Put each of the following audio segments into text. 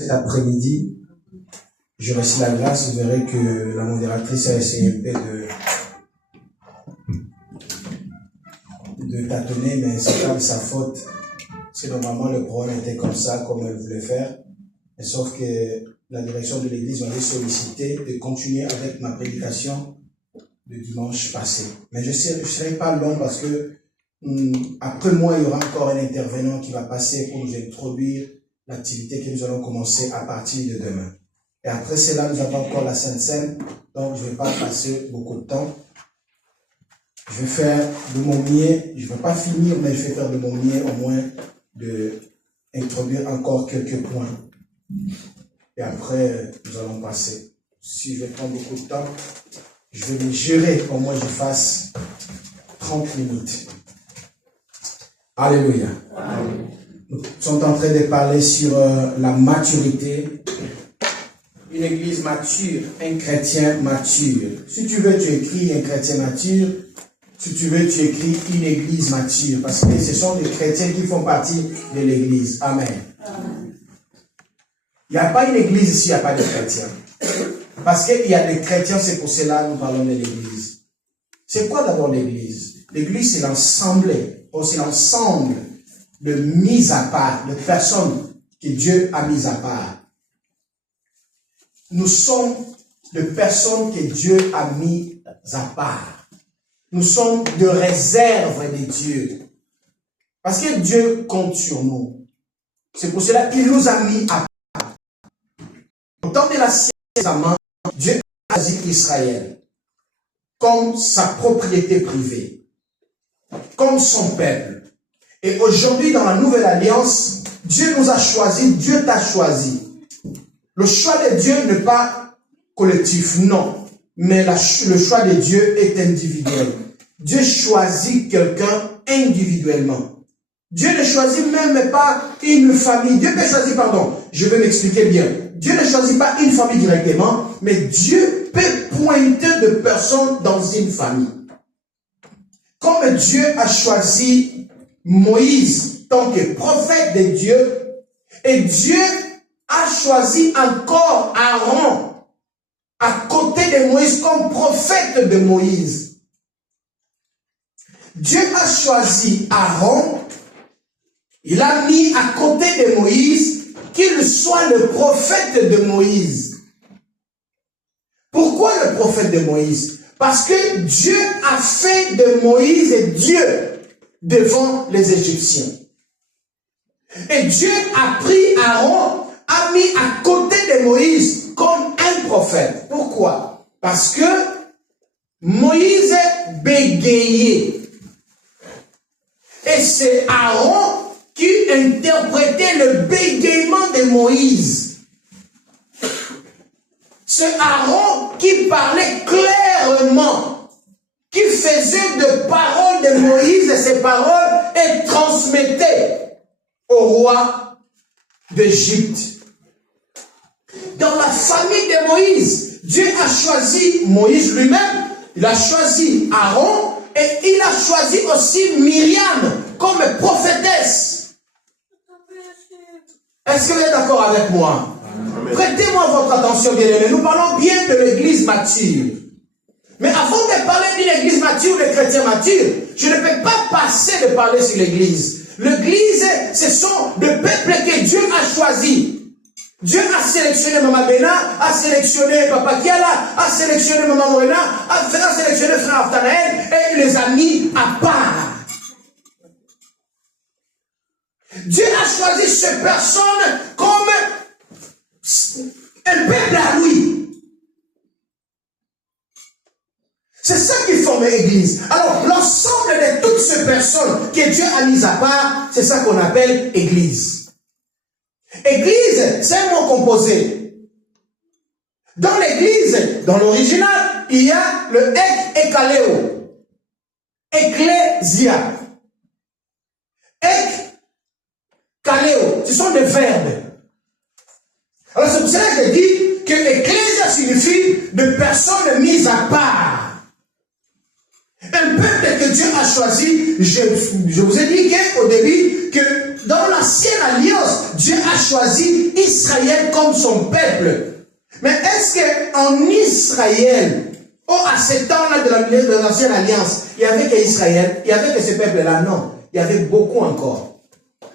Cet après-midi, je reçois la grâce, vous verrez que la modératrice a essayé un peu de tâtonner, mais c'est pas de sa faute. Parce que normalement, le programme était comme ça, comme elle voulait faire. Mais sauf que la direction de l'église m'avait sollicité de continuer avec ma prédication de dimanche passé. Mais je ne serai pas long parce que après moi, il y aura encore un intervenant qui va passer pour nous introduire l'activité que nous allons commencer à partir de demain. Et après cela, nous avons encore la Sainte Seine, donc je ne vais pas passer beaucoup de temps. Je vais faire de mon mieux, je ne vais pas finir, mais je vais faire de mon mieux au moins d'introduire encore quelques points. Et après, nous allons passer. Si je vais prendre beaucoup de temps, je vais me gérer, au moins je fasse 30 minutes. Alléluia. Amen. Nous sommes en train de parler sur la maturité. Une église mature, un chrétien mature. Si tu veux, tu écris un chrétien mature. Si tu veux, tu écris une église mature. Parce que ce sont des chrétiens qui font partie de l'église. Amen. Amen. Il n'y a pas une église ici, il n'y a pas de chrétiens. Parce qu'il y a des chrétiens, c'est pour cela que nous parlons de l'église. C'est quoi d'abord l'église? L'église, c'est l'ensemble. C'est l'ensemble de mise à part, de personnes que Dieu a mises à part. Nous sommes de personnes que Dieu a mises à part. Nous sommes de réserve de Dieu. Parce que Dieu compte sur nous. C'est pour cela qu'il nous a mis à part. Au temps de l'Ancien Testament, Dieu a choisi Israël comme sa propriété privée, comme son peuple. Et aujourd'hui, dans la Nouvelle Alliance, Dieu nous a choisis, Dieu t'a choisi. Le choix de Dieu n'est pas collectif, non. Mais le choix de Dieu est individuel. Dieu choisit quelqu'un individuellement. Dieu ne choisit même pas une famille. Dieu peut choisir, je vais m'expliquer bien. Dieu ne choisit pas une famille directement, mais Dieu peut pointer de personnes dans une famille. Comme Dieu a choisi Moïse tant que prophète de Dieu, et Dieu a choisi encore Aaron à côté de Moïse comme prophète de Moïse. Dieu a choisi Aaron, il a mis à côté de Moïse qu'il soit le prophète de Moïse. Pourquoi le prophète de Moïse? Parce que Dieu a fait de Moïse Dieu devant les Égyptiens. Et Dieu a pris Aaron, a mis à côté de Moïse comme un prophète. Pourquoi? Parce que Moïse bégayait. Et c'est Aaron qui interprétait le bégaiement de Moïse. C'est Aaron qui parlait clairement, qui faisait de paroles de Moïse et ces paroles et transmettait au roi d'Égypte. Dans la famille de Moïse, Dieu a choisi Moïse lui-même, il a choisi Aaron et il a choisi aussi Myriam comme prophétesse. Est-ce que vous êtes d'accord avec moi? Prêtez-moi votre attention, bien-aimés. Nous parlons bien de l'église mature. Mais avant de parler d'une église mature, de chrétiens matures, je ne peux pas passer de parler sur l'église. L'église, ce sont des peuples que Dieu a choisis. Dieu a sélectionné Maman Bena, a sélectionné Papa Kiala, a sélectionné Maman Morena, a sélectionné Frère Aftanaël et il les a mis à part. Dieu a choisi ces personnes comme un peuple à lui. C'est ça qui forme l'église. Alors, l'ensemble de toutes ces personnes que Dieu a mises à part, c'est ça qu'on appelle église. Église, c'est un mot composé. Dans l'église, dans l'original, il y a le ek et kaleo. Ecclésia. Ek, kaleo, ce sont des verbes. Alors c'est pour cela que je dis que ecclésia signifie de personnes mises à part. Un peuple que que Dieu a choisi, je vous ai dit au début que dans l'ancienne alliance, Dieu a choisi Israël comme son peuple. Mais est-ce qu'en Israël, à ce temps-là de l'ancienne alliance, il y avait qu'Israël, il y avait que ce peuple-là? Non, il y avait beaucoup encore.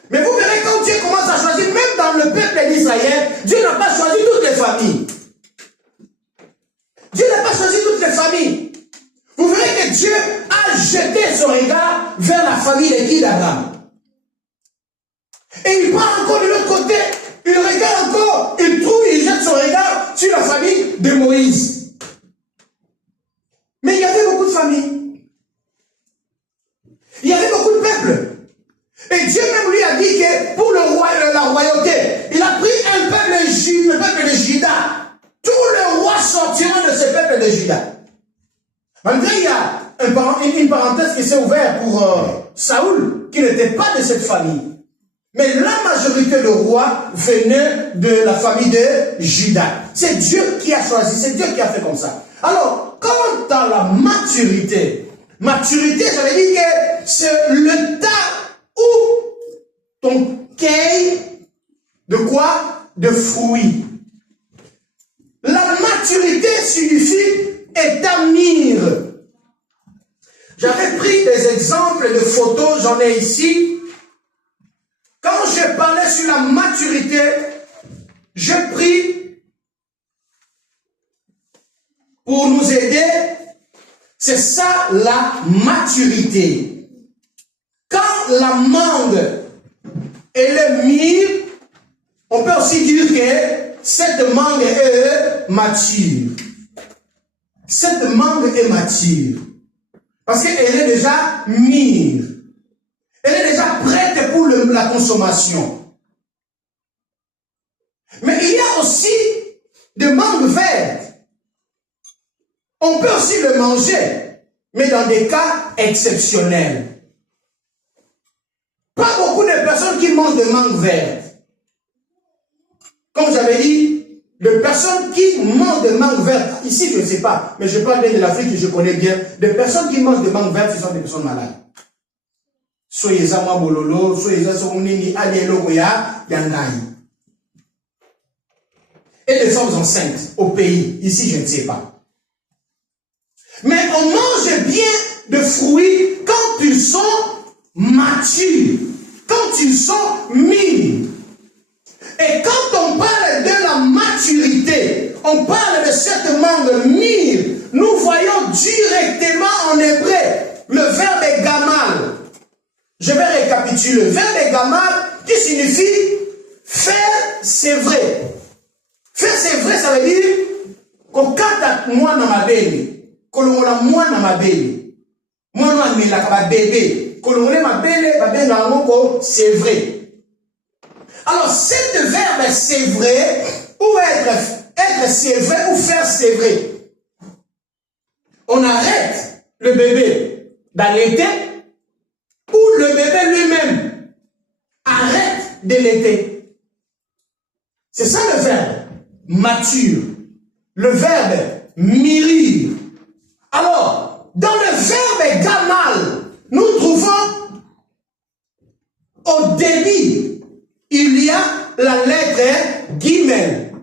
Mais vous verrez quand Dieu commence à choisir, même dans le peuple d'Israël, Dieu n'a pas choisi toutes les familles. Dieu n'a pas choisi toutes les familles. Vous verrez que Dieu a jeté son regard vers la famille de qui d'Abraham. Et il part encore de l'autre côté, il regarde encore, il trouve, il jette son regard sur la famille de Moïse. Mais il y avait beaucoup de familles. Il y avait beaucoup de peuples. Et Dieu même lui a dit que pour la royauté, il a pris un peuple, le peuple de Juda. Tous les rois sortiront de ce peuple de Juda. Malgré il y a une parenthèse qui s'est ouverte pour Saoul, qui n'était pas de cette famille. Mais la majorité de rois venaient de la famille de Juda. C'est Dieu qui a choisi, c'est Dieu qui a fait comme ça. Alors, quant à la maturité, j'avais dit que c'est le temps où ton cueille de quoi? De fruits. La maturité signifie établir. J'avais pris des exemples de photos, j'en ai ici. Quand je parlais sur la maturité, j'ai pris pour nous aider, c'est ça la maturité. Quand la mangue elle est mûre, on peut aussi dire que cette mangue est mature. Cette mangue est mature. Parce qu'elle est déjà mûre. Elle est déjà prête pour la consommation. Mais il y a aussi des mangues vertes. On peut aussi le manger, mais dans des cas exceptionnels. Pas beaucoup de personnes qui mangent des mangues vertes. Comme j'avais dit, les personnes qui mangent des mangues vertes, ici je ne sais pas, mais je parle bien de l'Afrique que je connais bien, des personnes qui mangent des mangues vertes, ce sont des personnes malades. Soyez à moi bololo, soyez à soumnini, alielo goya, yangai. Et les femmes enceintes au pays, ici je ne sais pas. Mais on mange bien de fruits quand ils sont matures, quand ils sont mûrs. Et quand on parle de la maturité, on parle de cette mangue mûre, nous voyons directement en hébreu le verbe gamal. Je vais récapituler. Le verbe gamal qui signifie faire c'est vrai. Faire c'est vrai, ça veut dire qu'on kata moi dans ma belle, qu'on a moi dans ma belle. Moi dans ma bébé, qu'on a ma belle, ma belle dans c'est vrai. Alors, cet verbe c'est vrai, ou être c'est vrai, ou faire c'est vrai. On arrête le bébé d'allaiter, ou le bébé lui-même arrête d'allaiter. C'est ça le verbe mature, le verbe mûrir. Alors, dans le verbe gamal, nous trouvons au début, il y a la lettre Gimel.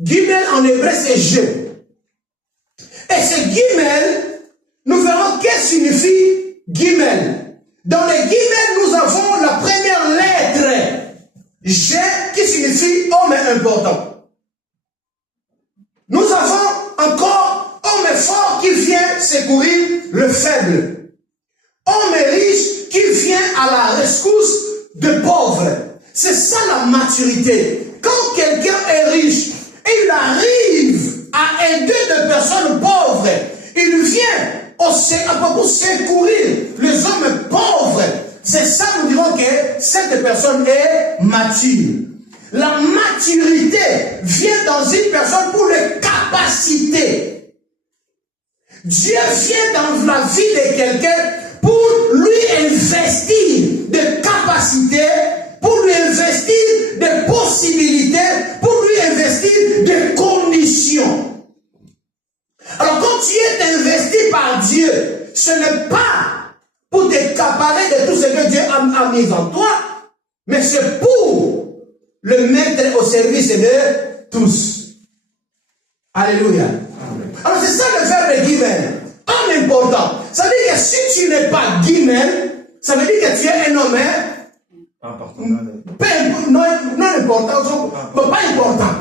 Gimel en hébreu c'est je. Et ce Gimel, nous verrons qu'est-ce signifie Gimel. Dans le Gimel, nous avons la première lettre G qui signifie homme important. Nous avons encore homme fort qui vient secourir le faible. Homme riche qui vient à la rescousse de pauvres. C'est ça la maturité. Quand quelqu'un est riche et il arrive à aider des personnes pauvres, il vient pour secourir les hommes pauvres. C'est ça, nous dirons que cette personne est mature. La maturité vient dans une personne pour les capacités. Dieu vient dans la vie de quelqu'un pour lui investir des capacités, pour lui investir des possibilités, pour lui investir des conditions. Alors quand tu es investi par Dieu, ce n'est pas s'accaparer de tout ce que Dieu a mis en toi, mais c'est pour le mettre au service de tous. Alléluia. Alors c'est ça le verbe guimel. Homme important. Ça veut dire que si tu n'es pas guimel, ça veut dire que tu es un homme important. Non important, pas important.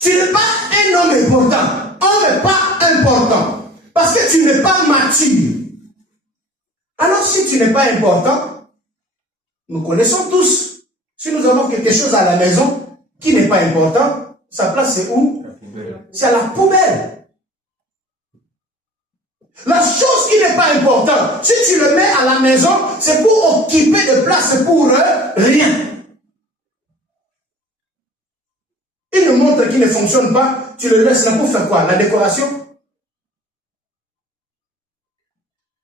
Tu n'es pas un homme important. Homme pas important. Parce que tu n'es pas mature. Alors si tu n'es pas important, nous connaissons tous, si nous avons quelque chose à la maison qui n'est pas important, sa place c'est où? C'est à la poubelle. La chose qui n'est pas importante, si tu le mets à la maison, c'est pour occuper de place pour rien. Une montre qui ne fonctionne pas, tu le laisses là pour faire quoi? La décoration?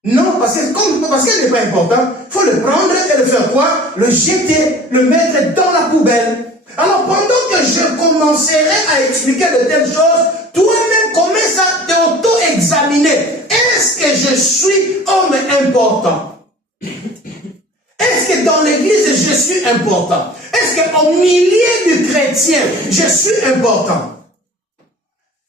Non, parce qu'elle n'est pas importante, il faut le prendre et le faire quoi? Le jeter, le mettre dans la poubelle. Alors pendant que je commencerai à expliquer de telles choses, toi-même commence à t'auto-examiner. Est-ce que je suis homme important? Est-ce que dans l'église je suis important? Est-ce qu'au milieu du chrétien je suis important?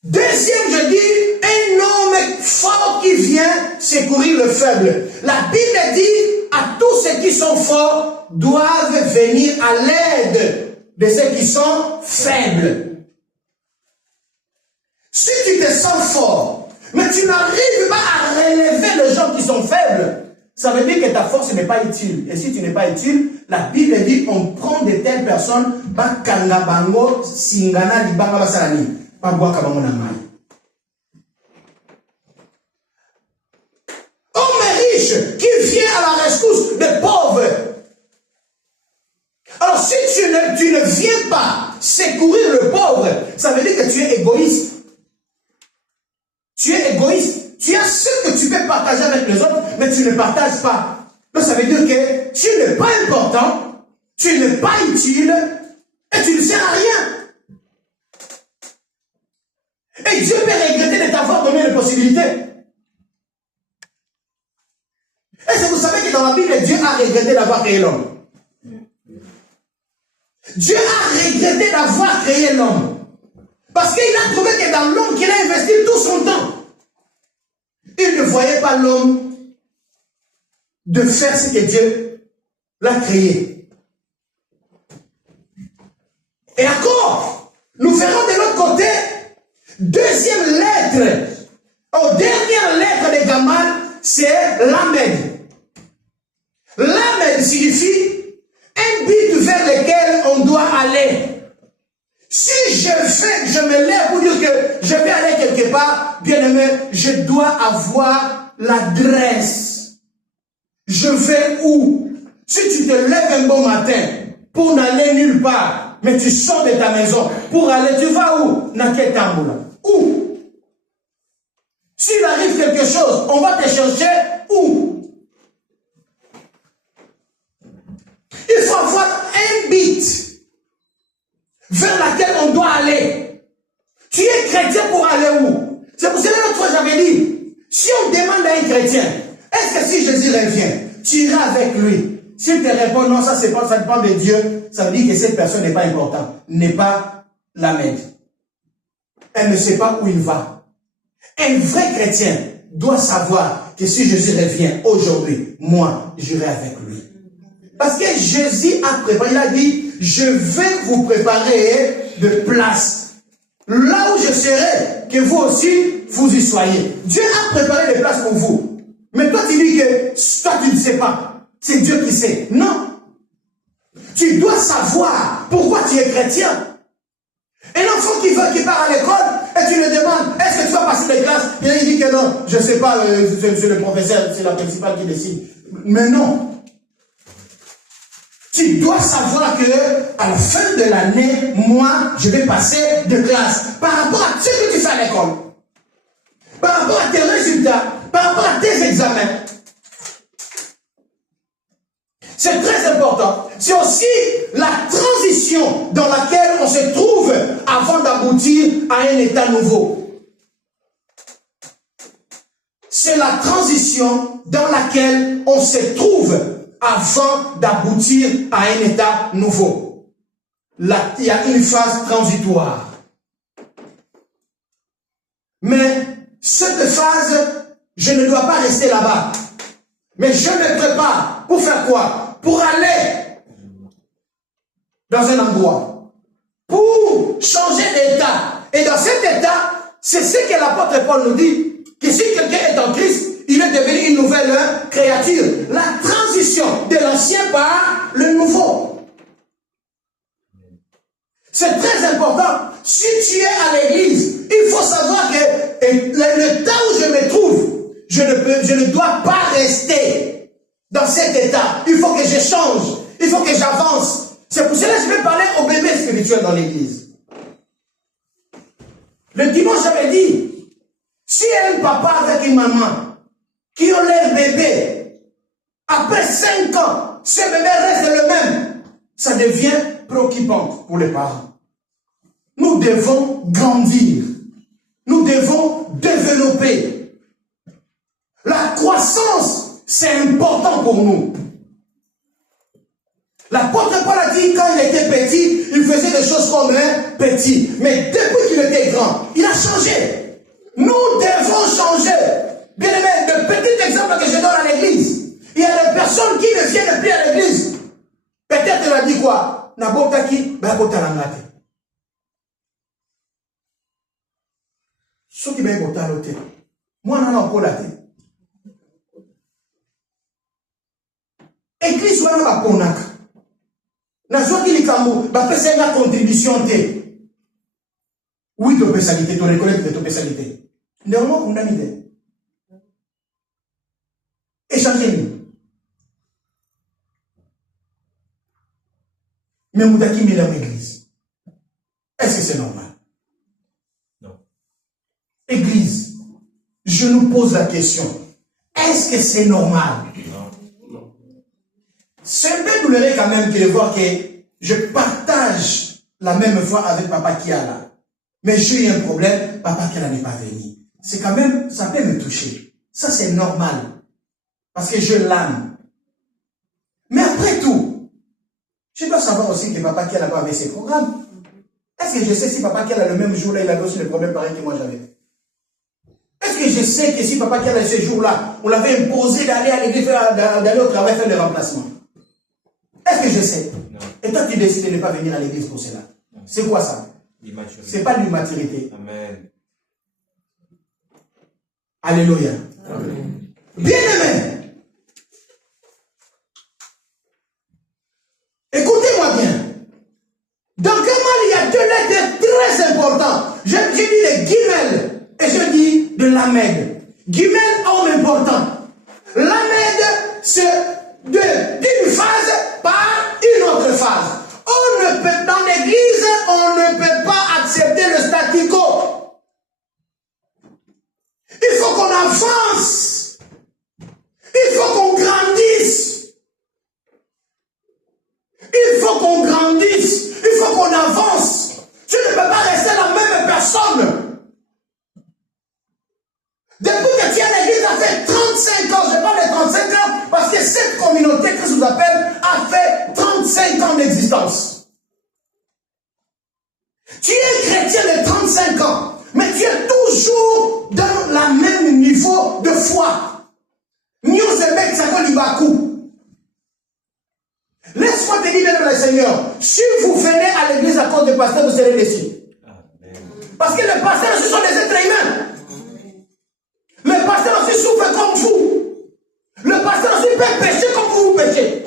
Deuxième, je dis, un homme fort qui vient secourir le faible. La Bible dit, à tous ceux qui sont forts doivent venir à l'aide de ceux qui sont faibles. Si tu te sens fort, mais tu n'arrives pas à relever les gens qui sont faibles, ça veut dire que ta force n'est pas utile. Et si tu n'es pas utile, la Bible dit, on prend de telles personnes, bakanga bango, singana libanga basalani. Homme riche qui vient à la rescousse des pauvres. Alors si tu ne viens pas secourir le pauvre, ça veut dire que tu es égoïste. Tu es égoïste. Tu as ce que tu peux partager avec les autres, mais tu ne partages pas. Donc ça veut dire que tu n'es pas important, tu n'es pas utile, et tu ne sers à rien. Et Dieu peut regretter de t'avoir donné les possibilités. Est-ce que vous savez que dans la Bible, Dieu a regretté d'avoir créé l'homme? Dieu a regretté d'avoir créé l'homme. Parce qu'il a trouvé que dans l'homme qu'il a investi tout son temps. Il ne voyait pas l'homme de faire ce que Dieu l'a créé. Et encore, nous verrons de l'autre côté, deuxième lettre, dernière lettre de Gamal, c'est Lamed. Lamed signifie un but vers lequel on doit aller. Si je me lève pour dire que je vais aller quelque part, bien aimé, je dois avoir l'adresse. Je vais où? Si tu te lèves un bon matin pour n'aller nulle part, mais tu sors de ta maison pour aller, tu vas où? Naketamboula. Où? S'il arrive quelque chose, on va te chercher où? Il faut avoir un but vers laquelle on doit aller. Tu es chrétien pour aller où? C'est pour cela que l'autre fois j'avais dit, si on demande à un chrétien, est-ce que si Jésus revient, tu iras avec lui? S'il te répond non, ça dépend de Dieu, ça veut dire que cette personne n'est pas importante, n'est pas la maître. Elle ne sait pas où il va. Un vrai chrétien doit savoir que si Jésus revient aujourd'hui, moi, j'irai avec lui. Parce que Jésus a préparé, il a dit, je vais vous préparer de place. Là où je serai, que vous aussi, vous y soyez. Dieu a préparé des places pour vous. Mais toi, tu dis que toi, tu ne sais pas. C'est Dieu qui sait. Non. Tu dois savoir pourquoi tu es chrétien. Un enfant qui part à l'école, et tu le demandes, est-ce que tu vas passer les classes? Et il dit que non, je ne sais pas, c'est le professeur, c'est la principale qui décide. Mais non. Tu dois savoir que à la fin de l'année, moi, je vais passer de classe. Par rapport à ce que tu fais à l'école. Par rapport à tes résultats. Par rapport à tes examens. C'est très important. C'est aussi la transition dans laquelle on se trouve avant d'aboutir à un état nouveau. c'est la transition dans laquelle on se trouve avant d'aboutir à un état nouveau. Là, il y a une phase transitoire. Mais cette phase, je ne dois pas rester là-bas. Mais je me prépare pour faire quoi? Pour aller dans un endroit. Pour changer d'état. Et dans cet état, c'est ce que l'apôtre Paul nous dit, que si quelqu'un est en Christ, il est devenu une nouvelle créature. La transition de l'ancien par le nouveau. C'est très important. Si tu es à l'église, il faut savoir que le temps où je me trouve, je ne dois pas rester dans cet état. Il faut que je change. Il faut que j'avance. C'est pour cela que je vais parler aux bébés spirituels dans l'église. Le dimanche, j'avais dit, si un papa avec une maman qui ont leur bébé, après 5 ans, ce bébé reste le même, ça devient préoccupant pour les parents. Nous devons grandir. Nous devons développer. La croissance, c'est important pour nous. L'apôtre Paul a dit, quand il était petit, il faisait des choses comme un petit. Mais depuis qu'il était grand, il a changé. Nous devons changer. Bien aimé, de petits exemples que je donne à l'église. Il y a des personnes qui ne viennent plus à l'église. Peut-être elle a dit quoi? Nabotaki, bakotalangate. Ceux qui m'ont voté, moi, je n'en ai pas. Église, je n'en ai pas. Nazo qui likambo, bah c'est une contribution té. Oui, tu peux s'aliter, tu reconnais que tu peux s'aliter. Néanmoins, on a une idée. Échangez-nous. Mais Moudaki met dans l'église. Est-ce que c'est normal? Non. Église, je nous pose la question. Est-ce que c'est normal? Non. C'est un peu douloureux quand même de voir que je partage la même foi avec Papa Kiala. Mais j'ai eu un problème, Papa Kiala n'est pas venu. C'est quand même, ça peut me toucher. Ça c'est normal. Parce que je l'aime. Mais après tout, je dois savoir aussi que Papa Kiala n'a pas avec ses programmes. Est-ce que je sais si Papa Kiala le même jour-là, il avait aussi le problème pareil que moi j'avais? Est-ce que je sais que si Papa Kiala ce jour-là, on l'avait imposé d'aller à l'église, d'aller au travail faire le remplacement? Est-ce que je sais? Non. Et toi, tu décides de ne pas venir à l'église pour cela. C'est quoi ça? C'est pas de l'immaturité. Amen. Alléluia. Amen. Bien-aimé, écoutez-moi bien. Dans Kamal, il y a 2 lettres très importantes. Je dis les guimel et je dis de l'amed. Guimel, homme important. L'amed, c'est d'une phase par une autre phase. On ne peut, dans l'église, on ne peut pas accepter le statu quo. Il faut qu'on avance. Il faut qu'on grandisse. Il faut qu'on grandisse. Il faut qu'on avance. Tu ne peux pas rester la même personne. Depuis que tu es à l'église, ça fait 35 ans. Je parle de 35 ans parce que cette communauté que je vous appelle a fait 35 ans d'existence. Tu es chrétien de 35 ans, mais tu es toujours dans le même niveau de foi. Laisse-moi te dire, même le Seigneur, si vous venez à l'église à cause de pasteur, vous serez déçus. Parce que les pasteurs aussi sont des êtres humains. Le pasteur aussi souffre comme vous. Le pasteur aussi peut pécher comme vous péchez.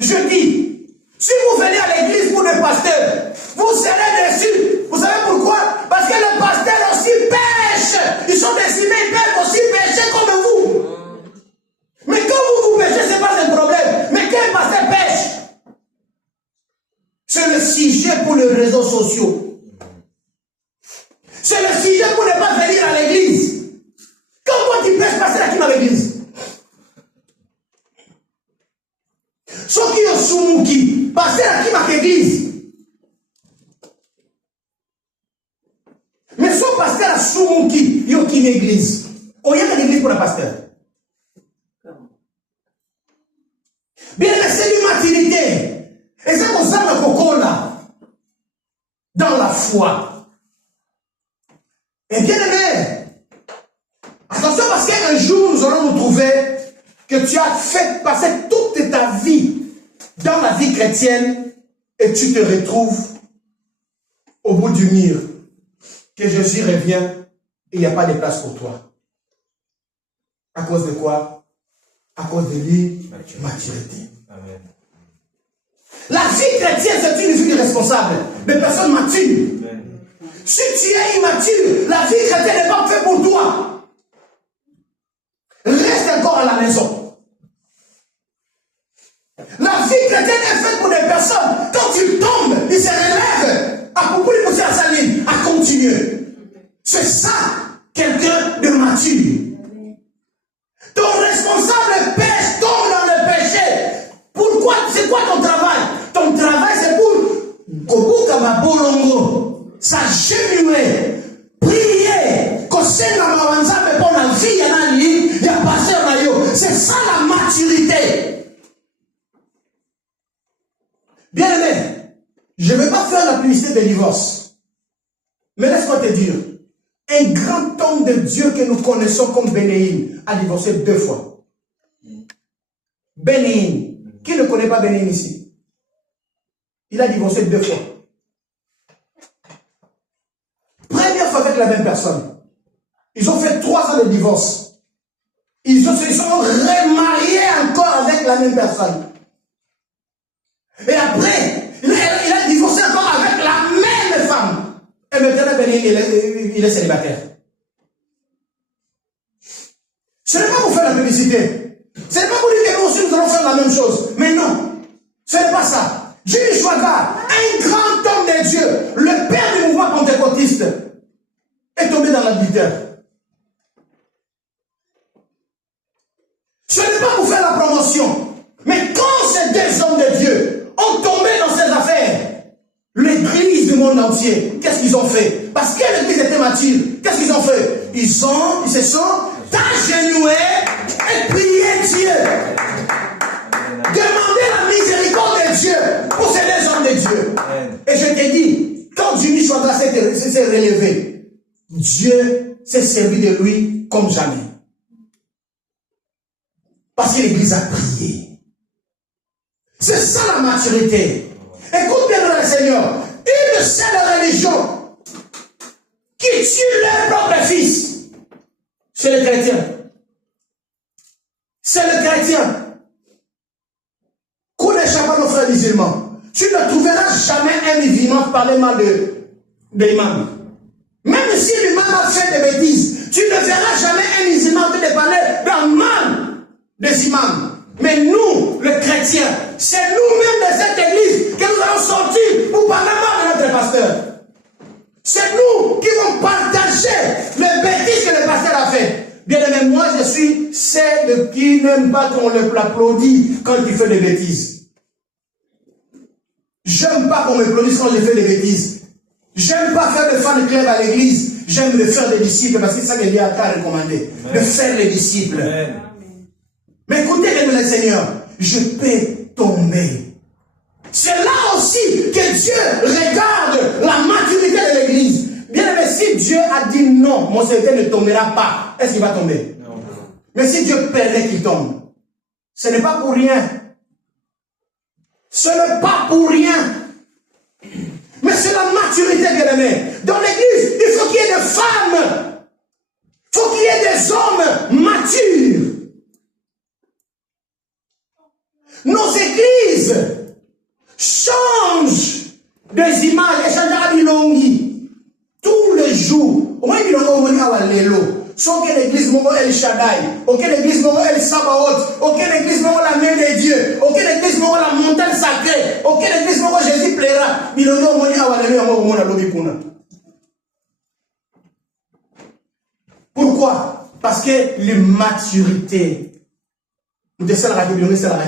Je dis, si vous venez à l'église pour des pasteurs, vous serez déçus. Vous savez pourquoi? Parce que les pasteurs aussi pêchent. Ils sont des humains, ils peuvent aussi pécher comme vous. Mais quand vous péchez, ce n'est pas un problème. Mais quand un pasteur pêche, c'est le sujet pour les réseaux sociaux. C'est le sujet pour ne pas venir à l'église. Quand toi tu pêches, pasteur à qui dans l'église? Ceux qui ont soumouki, pasteur à qui dans l'église? Mais son pasteur Soumuki, il y a une église. Il y a une église pour le pasteur. Bien, c'est l'immaturité. Et c'est pour ça que là, dans la foi. Et bien aimé, attention parce qu'un jour nous allons nous trouver que tu as fait passer toute ta vie dans la vie chrétienne et tu te retrouves au bout du mur, que Jésus revient et il n'y a pas de place pour toi. À cause de quoi? À cause de l'immaturité. Amen. La vie chrétienne, c'est une vie responsable, de personnes matures. Amen. Si tu es immature, la vie chrétienne n'est pas faite pour toi. Reste encore à la maison. La vie chrétienne est faite pour des personnes. Quand tu tombes, ils se relèvent à propos de pousser à sa ligne, à continuer. C'est ça, quelqu'un de mature. Ton responsable pêche, tombe dans le péché. Pourquoi? C'est quoi ton travail? Ton travail, c'est pour Kobuka Mabolongo, s'agenouiller, prier, Kosenga Mawanzabe pour la vie, il y a passé Rayo. C'est ça la maturité. Bien aimé, je ne vais pas faire la publicité des divorces. Mais laisse-moi te dire, un grand homme de Dieu que nous connaissons comme Bénéine a divorcé 2 fois. Bénéine. Qui ne connaît pas Bénéine ici? Il a divorcé 2 fois. Première fois avec la même personne. Ils ont fait 3 ans de divorce. Ils se sont remariés encore avec la même personne. Et après, il a divorcé encore avec la même femme. Et maintenant, Bénéine, il est célibataire. Ce n'est pas pour faire la publicité. Ce n'est pas pour dire que nous aussi nous allons faire la même chose. Mais non, ce n'est pas ça. Jimmy Chouaga, un grand homme de Dieu, le père du mouvement pentecôtiste, est tombé dans l'adultère. Ce n'est pas pour faire la promotion. Mais quand ces 2 hommes de Dieu ont tombé dans ces affaires, l'église du monde entier, qu'est-ce qu'ils ont fait? Parce que l'église était mature, qu'est-ce qu'ils ont fait? Ils se sont agenouillés et prié Dieu. Demandez la miséricorde de Dieu pour ces 2 hommes de Dieu. Et je te dis, quand Jimmy Chouaga s'est relevé, Dieu s'est servi de lui comme jamais. Parce que l'église a prié. C'est ça la maturité. Écoute bien le Seigneur. Une seule religion qui tue leur propre fils, c'est le chrétien. C'est le chrétien. Qu'on n'échappe pas nos frères musulmans. Tu ne trouveras jamais un musulman parler mal de l'imam. Même si l'imam a fait des bêtises, tu ne verras jamais un musulman te parler d'un mal des imams. Mais nous, les chrétiens, c'est nous-mêmes de cette église que nous allons sortir pour parler mal de notre pasteur. C'est nous qui vont partager les bêtises que le pasteur a fait. Bien aimé, moi je suis celle qui n'aime pas qu'on l'applaudit quand il fait des bêtises. J'aime pas qu'on m'applaudisse quand je fais des bêtises. J'aime pas faire de fan club à l'église. J'aime de faire des disciples parce que c'est ça que Dieu a recommandé. De faire les disciples. Amen. Mais écoutez, le Seigneur, je peux tomber. C'est là aussi que Dieu regarde la maturité de l'église. Bien aimé, si Dieu a dit non, mon serviteur ne tombera pas, est-ce qu'il va tomber? Non. Mais si Dieu permet qu'il tombe, ce n'est pas pour rien. Ce n'est pas pour rien. Mais c'est la maturité, bien aimé. Dans l'église, il faut qu'il y ait des femmes. Il faut qu'il y ait des hommes matures. Nos églises changent des images, elles changent à Bilongi. Tous les jours. Au moins, Bilongo, on va l'élo. Soit que l'église Momo El Shaddai, ou que l'église Momo El Sabaoth, ou que l'église Momo la main de Dieu, ou que l'église Momo la montagne sacrée, ou que l'église Momo Jésus plaira. Bilongo, on va l'élo, on va l'élo. Pourquoi? Parce que l'immaturité. Nous sommes là, nous sommes là.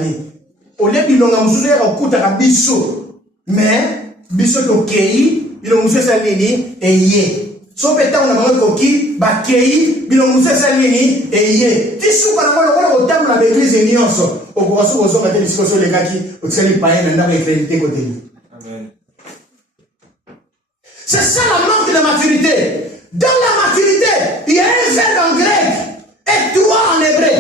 Au lieu de nous faire un coup de biso, mais biso de kei, il nous fait ça et yé. So peta on a mangé coquille, bakei, bilongousse salini, et yé. Tissou quand on a au l'église et nyonso. Au courant où on a des discussions les gars qui au tseli païen n'a pas crédité côté. Amen. C'est ça la manque de maturité. Dans la maturité, il y a un verbe en grec et 3 en hébreu.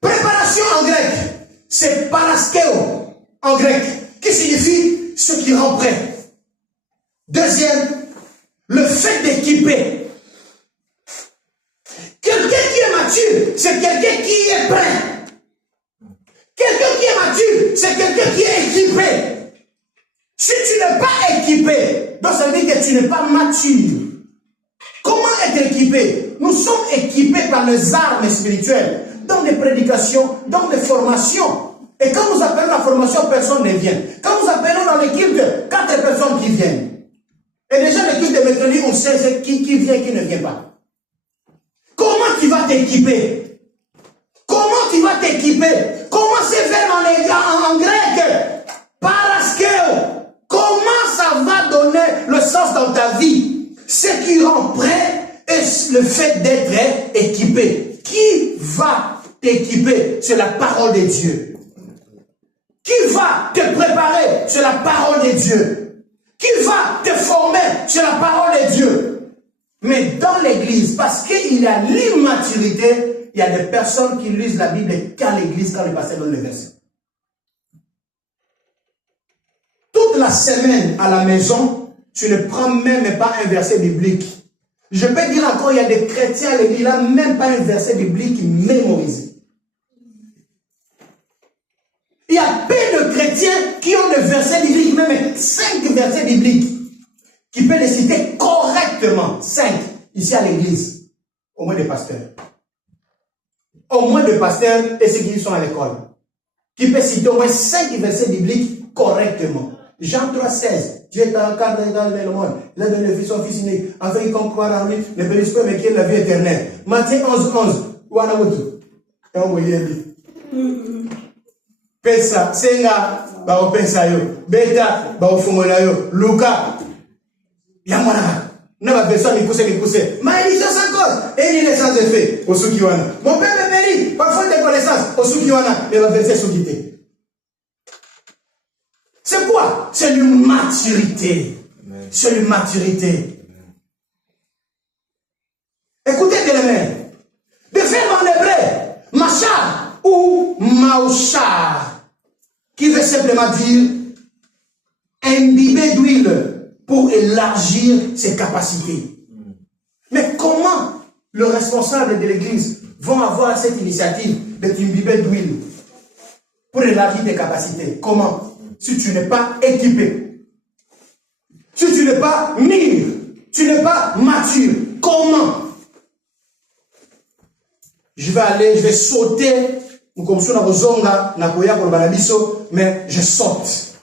Préparation en grec, c'est paraskeo en grec, qui signifie ce qui rend prêt. Deuxième, le fait d'équiper. Quelqu'un qui est mature, c'est quelqu'un qui est prêt. Quelqu'un qui est mature, c'est quelqu'un qui est équipé. Si tu n'es pas équipé, donc ça veut dire que tu n'es pas mature. Comment être équipé? Nous sommes équipés par les armes spirituelles, dans des prédications, dans des formations. Et quand nous appelons la formation, personne ne vient. Quand nous appelons dans l'équipe de 4 personnes qui viennent. Et déjà l'équipe de mercredi, on sait qui vient et qui ne vient pas. Comment tu vas t'équiper? Comment tu vas t'équiper? Comment c'est fait en grec? Paraskeo. Comment ça va donner le sens dans ta vie? Ce qui rend prêt est le fait d'être équipé. Qui va t'équiper? C'est la parole de Dieu. Qui va te préparer? C'est la parole de Dieu. Qui va te former? C'est la parole de Dieu. Mais dans l'église, parce qu'il y a l'immaturité, il y a des personnes qui lisent la Bible qu'à l'église quand le pasteur donne le verset. Toute la semaine à la maison, tu ne prends même pas un verset biblique. Je peux dire encore, il y a des chrétiens à l'église, là, même pas un verset biblique mémorisé. Il y a peu de chrétiens qui ont des versets bibliques, même 5 versets bibliques, qui peuvent les citer correctement. 5, ici à l'église, au moins des pasteurs. Au moins des pasteurs et ceux qui sont à l'école. Qui peuvent citer au moins 5 versets bibliques correctement. Jean 3, 16. Dieu est un cadre dans le monde. Il a donné le Fils, son Fils unique, afin qu'il croit en lui, ne périsse pas, mais qu'il ait la vie éternelle. Matthieu 11, 11. Wanawutu. Et on voyait lui. Pensa, Senga, Bao Pensa yo. Beta, Bao Fungola yo. Luca. Yamwana. N'a personne qui pousse. Malédiction sans cause. Et il est sans effet. Au Sukiwana. Mon père me périt. Parfois des connaissances. Au Sukiwana. Et va verser Sukité. C'est quoi? C'est une maturité. C'est une maturité. Écoutez bien les mains. De faire en hébreu, machar ou maouchar, qui veut simplement dire imbiber d'huile pour élargir ses capacités. Mais comment le responsable de l'église va avoir cette initiative d'être imbibé d'huile pour élargir tes capacités? Comment? Si tu n'es pas équipé, si tu n'es pas mûr, tu n'es pas mature, comment? Je vais sauter, comme ça, mais je saute.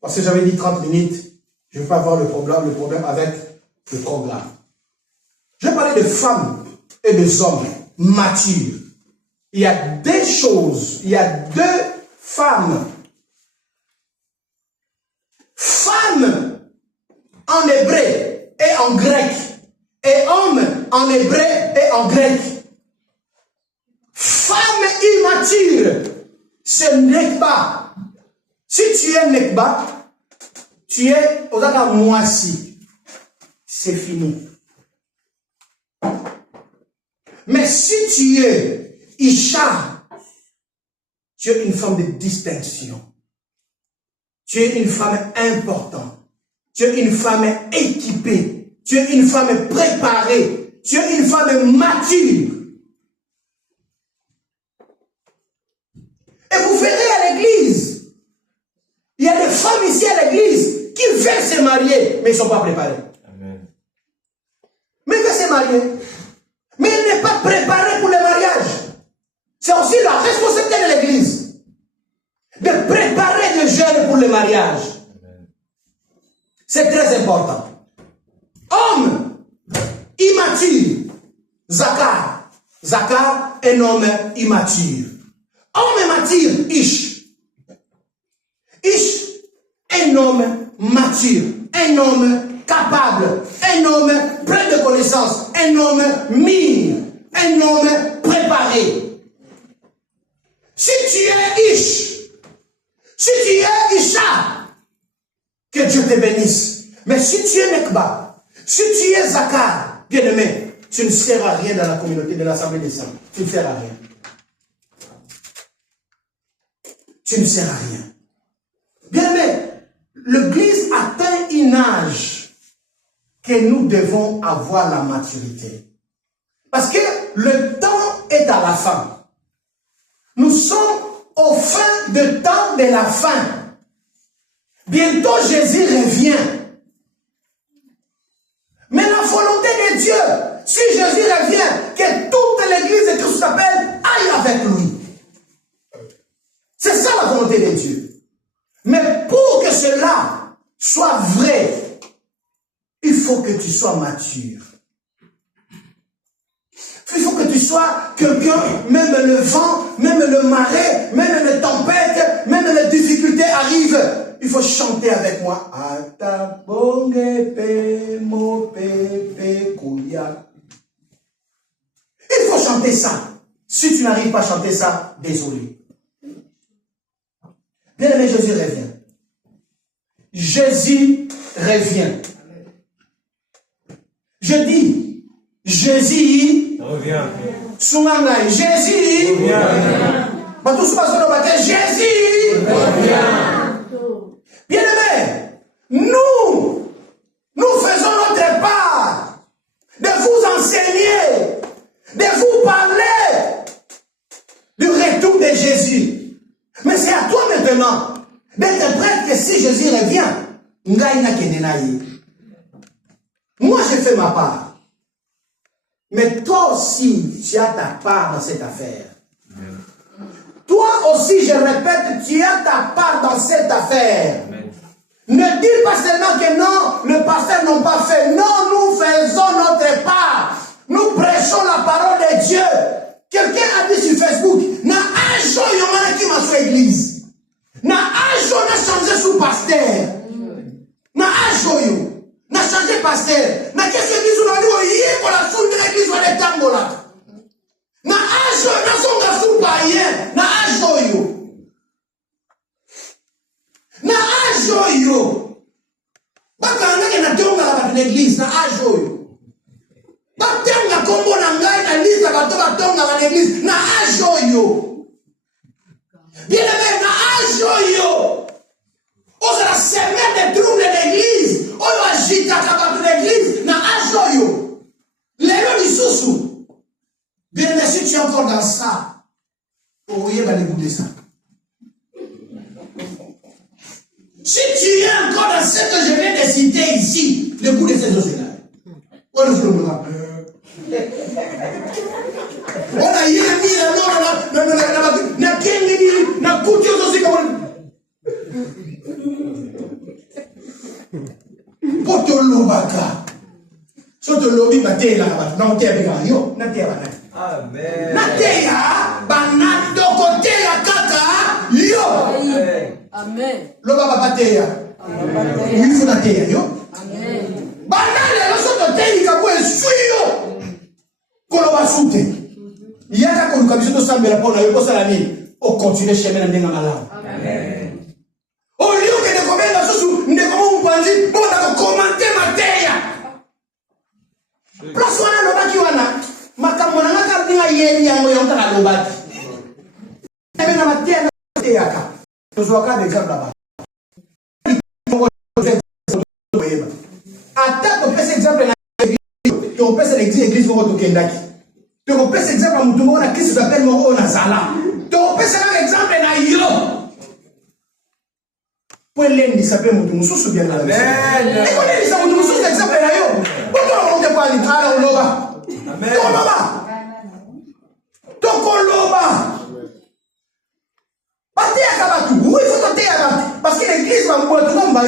Parce que j'avais dit 30 minutes, je ne vais pas avoir le problème avec le programme. Je vais parler de femmes et des hommes matures. Il y a deux choses, il y a deux femmes. Femmes en hébreu et en grec. Et homme en hébreu et en grec. Femme immature, c'est nekba. Si tu es nekba, tu es au Zaka moisi. C'est fini. Mais si tu es Isha, tu es une femme de distinction. Tu es une femme importante. Tu es une femme équipée. Tu es une femme préparée. Tu es une femme mature. Et vous verrez à l'église, il y a des femmes ici à l'église qui veulent se marier, mais ils ne sont pas préparés. Amen. Mais ils veulent se marier. Mais ils ne sont pas préparés pour le mariage. C'est aussi la responsabilité de l'église de préparer les jeunes pour le mariage. C'est très important. Homme immature, Zakar. Zakar, un homme immature. Homme immature, Ish. Ish, un un homme mature, un homme capable, un homme plein de connaissances, un homme mûr, un homme préparé. Si tu es Ish, si tu es Isha, que Dieu te bénisse. Mais si tu es Nekba, si tu es Zakar, bien-aimé, tu ne sers à rien dans la communauté de l'Assemblée des Saints. Tu ne sers à rien. Tu ne sers à rien. Bien-aimé, l'Église atteint un âge que nous devons avoir la maturité. Parce que le temps est à la fin. Nous sommes au fin de temps de la fin. Bientôt Jésus revient. Mais la volonté de Dieu, si Jésus revient, que toute l'église de Christ s'appelle, aille avec lui. C'est ça la volonté de Dieu. Mais pour que cela soit vrai, il faut que tu sois mature. Il faut que tu sois quelqu'un, même le vent, même le marais, même les tempêtes, même les difficultés arrivent. Il faut chanter avec moi. Il faut chanter ça. Si tu n'arrives pas à chanter ça, désolé. Bien-aimé, Jésus revient. Jésus revient. Je dis, Jésus revient. Jésus revient. Jésus revient. Bien-aimés, nous faisons notre part de vous enseigner, de vous parler du retour de Jésus. Mais c'est à toi maintenant d'être prêt que si Jésus revient, moi j'ai fait ma part. Mais toi aussi, tu as ta part dans cette affaire. Toi aussi, je répète, tu as ta part dans cette affaire. Ne dis pas seulement que non, le pasteur n'a pas fait. Non, nous faisons notre part. Nous prêchons la parole de Dieu. Quelqu'un a dit sur Facebook, na ajo yomana qui m'a fait église. Na ajo n'a changé sous pasteur. Na ajo yo. N'a changé pasteur. Na qu'est-ce que dit on a dit, oui, pour la soule de l'église, on est tangola. Na ajo, na songa sous païen. Na ajo yo. Na ajo yo. Bakanga ke na tonga la l'église, na ajo yo. Batenga kombo na ngai na lisa bato batonga na l'église, na ajo yo. Bien-aimé, na ajo yo. Oza la semaine de trouble de l'église, oyo agita kabato l'église, na ajo yo. Léo lisusu. Bien-aimé, si tu es encore dans ça, oui, va dégoûter ça. Si tu es encore dans ce que je viens de citer ici, le goût de ces choses-là. On a mis la aussi comme pour te lobaka. Si te lobi, tu amen. Nateya banado kote ya kaka yo. Amen. Loba bateya. Il faut nateya yo. Amen. Banale lo so te ikabo esuyo. Koloba sute. Yaka ko lukabiso to sambela pona yo kosala nini? O continuer chemin na ndenga malamu. Amen. Au lieu que de commenter la chose, ndeko mpanzi, bon da commenter mateya. Place wana loba ki wana. Makambo na ngaka ndinga yeli yango yonta na lobaki. Ebe na matia na yaka. Tozwaka d'exemple là-bas. Ata to pesa exemple na église, to pesa l'église ko to kendaki. To pesa exemple mutu mo na Christ s'appelle mo na sala. To pesa na exemple na yo. Pour l'ennemi s'appelle mutu mususu bien na. Amen. Et quand il s'appelle mutu mususu exemple na yo. Pourquoi on te parle ala oloba? Amen. Tokoloba. Batea kabatu. Oui, il faut toter kabatu. Parce que l'église va mourir tout le monde.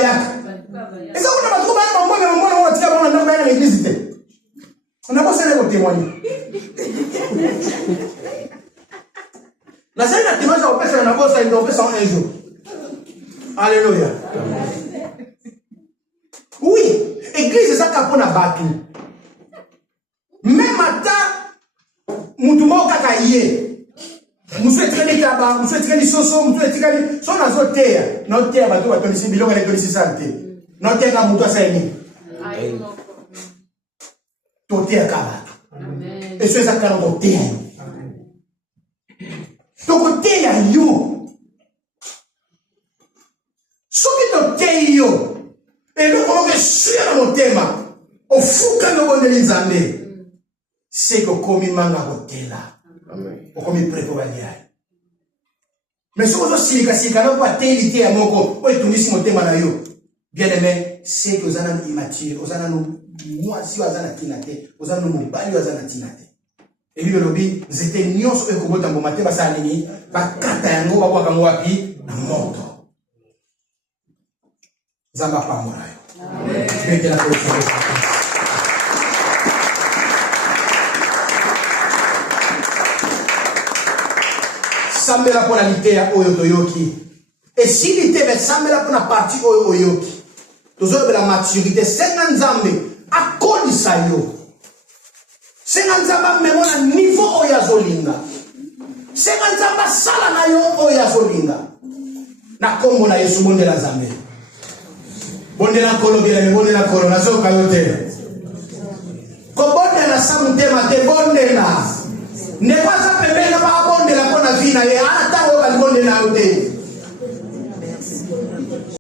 Et ça, on a trouvé un moment, mais on a tiré dans l'église. On n'a pas ça pour témoigner. La scène de témoignage, on peut faire un jour. Alléluia. Oui, église ça kapona batu. Même ata mutumo kaka yé. Musu etreli kaba, musu etreli soso, musu etreli so na zo terre. Non terre bato bato ici biloko les ici santé. Non terre ka mutu asa ni. To terre kaba. Amen. Et so ça ka no terre. To ko terre yo. So ki to terre yo. Et nous comment que sur mon thème au fou quand nous on Nzambe. C'est que comme il m'a côté là. Amen. Comme il prépare dire. Mais si vous aussi si quand on va t'inviter à moko, on est tourné sur mon thème là yo. Bien aimé, c'est que vous avez une immature, vous avez moi si vous avez tinate, vous avez mon bali vous avez tinate. Et lui le lobby, vous étiez nions sur le combo tambo maté ba sa nini, ba kata yango ba kwa kango wapi na moto. Zamba pa moi là. Amen. Mettez la position. Sambela pour la lité à Oyotoyoki. Et si l'ité mais sambela pour la partie Oyotoyoki. Tous autres de la maturité, c'est un Nzambe à Kolisayo. C'est un Nzamba même à niveau Oyazolinga. C'est un Nzamba salanayo Oyazolinga. Na kombo na Yesu monde la Nzambe. Bonde na kolo bien, bonde na kolo na zo kayote. Ko bonde na samute mate bonde na. Ne pas ça pembe na ba bonde la kona vina ye ana tawo ba bonde na yote.